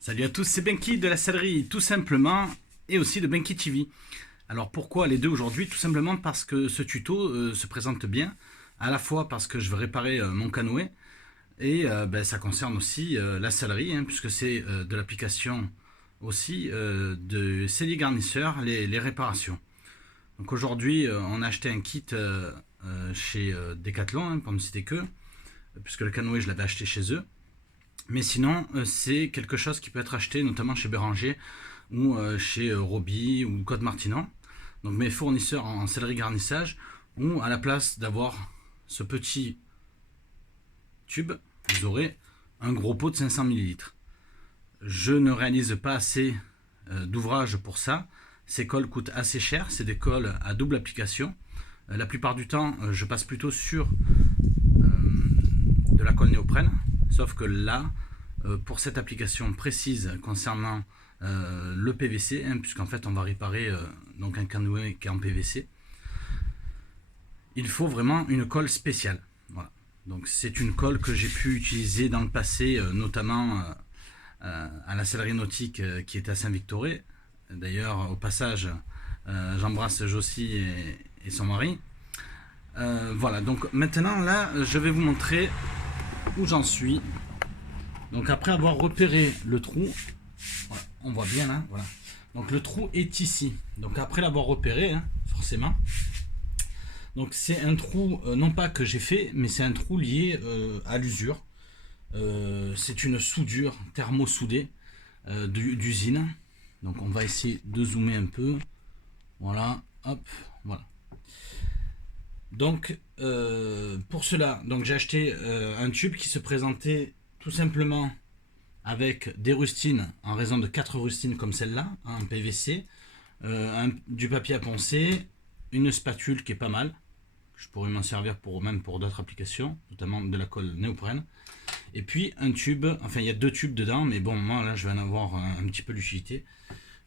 Salut à tous, c'est Benki de la sellerie tout simplement et aussi de Benki TV. Alors pourquoi les deux aujourd'hui? Tout simplement parce que ce tuto se présente bien, à la fois parce que je veux réparer mon canoë et ça concerne aussi la sellerie, hein, puisque c'est de l'application aussi de cellier garnisseur, les réparations. Donc aujourd'hui on a acheté un kit chez Decathlon, hein, pour ne citer que, puisque le canoë je l'avais acheté chez eux. Mais sinon, c'est quelque chose qui peut être acheté notamment chez Béranger ou chez Roby ou Côte Martinan. Donc mes fournisseurs en sellerie garnissage, ou à la place d'avoir ce petit tube, vous aurez un gros pot de 500 ml. Je ne réalise pas assez d'ouvrage pour ça. Ces cols coûtent assez cher, c'est des cols à double application. La plupart du temps, je passe plutôt sur de la colle néoprène. Sauf que là, pour cette application précise concernant le PVC, hein, puisqu'en fait on va réparer donc un canoë qui est en PVC, il faut vraiment une colle spéciale. Voilà. Donc c'est une colle que j'ai pu utiliser dans le passé, notamment à la sellerie nautique qui est à Saint-Victoré. D'ailleurs, au passage, j'embrasse Josie et son mari. Voilà, donc maintenant là, je vais vous montrer où j'en suis. Donc après avoir repéré le trou, voilà, on voit bien là, voilà. Donc le trou est ici. Donc après l'avoir repéré, hein, forcément. Donc c'est un trou, non pas que j'ai fait, mais c'est un trou lié à l'usure. C'est une soudure thermosoudée d'usine. Donc on va essayer de zoomer un peu. Voilà, hop, voilà. Donc pour cela, donc j'ai acheté un tube qui se présentait tout simplement avec des rustines en raison de 4 rustines comme celle-là, en PVC, du papier à poncer, une spatule qui est pas mal, je pourrais m'en servir même pour d'autres applications, notamment de la colle néoprène, et puis un tube, enfin il y a 2 tubes dedans, mais bon moi là je vais en avoir un petit peu d'utilité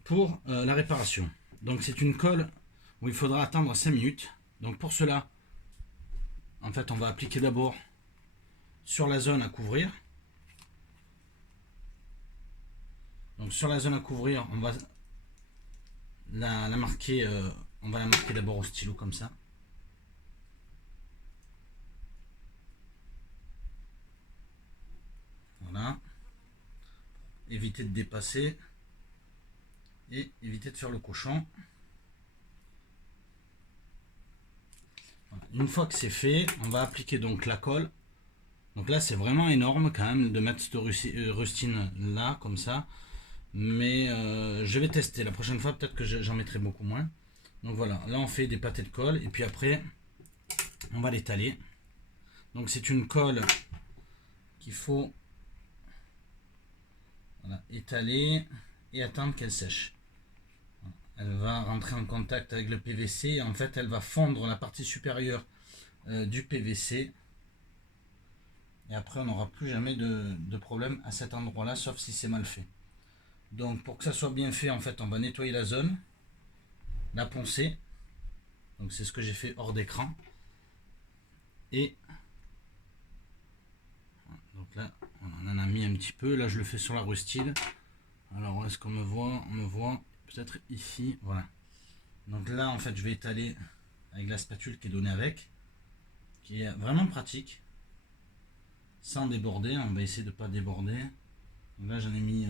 pour la réparation. Donc c'est une colle où il faudra attendre 5 minutes. Donc pour cela, en fait on va appliquer d'abord sur la zone à couvrir. Donc sur la zone à couvrir, on va la marquer, on va la marquer d'abord au stylo comme ça. Voilà. Éviter de dépasser et éviter de faire le cochon. Voilà. Une fois que c'est fait, on va appliquer donc la colle. Donc là c'est vraiment énorme quand même de mettre cette rustine là comme ça. Mais je vais tester la prochaine fois, peut-être que j'en mettrai beaucoup moins. Donc voilà, là on fait des pâtés de colle et puis après on va l'étaler. Donc c'est une colle qu'il faut, voilà, étaler et attendre qu'elle sèche. Elle va rentrer en contact avec le PVC et en fait elle va fondre la partie supérieure du PVC. Et après on n'aura plus jamais de problème à cet endroit là, sauf si c'est mal fait. Donc pour que ça soit bien fait, en fait on va nettoyer la zone, la poncer. Donc c'est ce que j'ai fait hors d'écran. Et donc là on en a mis un petit peu. Là je le fais sur la rustine. Alors est-ce qu'on me voit? On me voit peut-être ici. Voilà. Donc là en fait je vais étaler avec la spatule qui est donnée avec, qui est vraiment pratique, sans déborder. On va essayer de ne pas déborder. Donc là j'en ai mis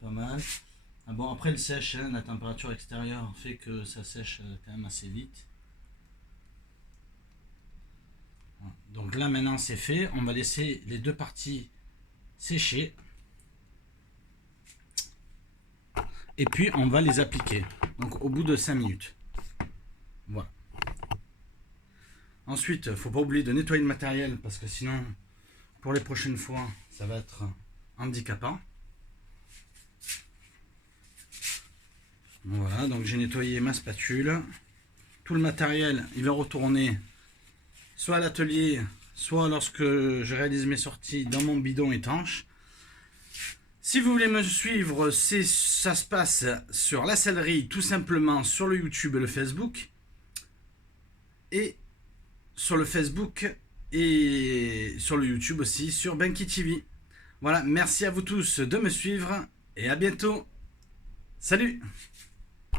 pas mal. Ah bon, après elle sèche, hein, la température extérieure fait que ça sèche quand même assez vite. Voilà. Donc là maintenant c'est fait, on va laisser les 2 parties sécher et puis on va les appliquer, donc au bout de 5 minutes. Voilà. Ensuite, il ne faut pas oublier de nettoyer le matériel parce que sinon pour les prochaines fois ça va être handicapant. Voilà, donc j'ai nettoyé ma spatule. Tout le matériel, il va retourner soit à l'atelier, soit lorsque je réalise mes sorties dans mon bidon étanche. Si vous voulez me suivre, ça se passe sur la sellerie, tout simplement sur le YouTube et le Facebook. Et sur le Facebook et sur le YouTube aussi, sur Benki TV. Voilà, merci à vous tous de me suivre et à bientôt. Salut!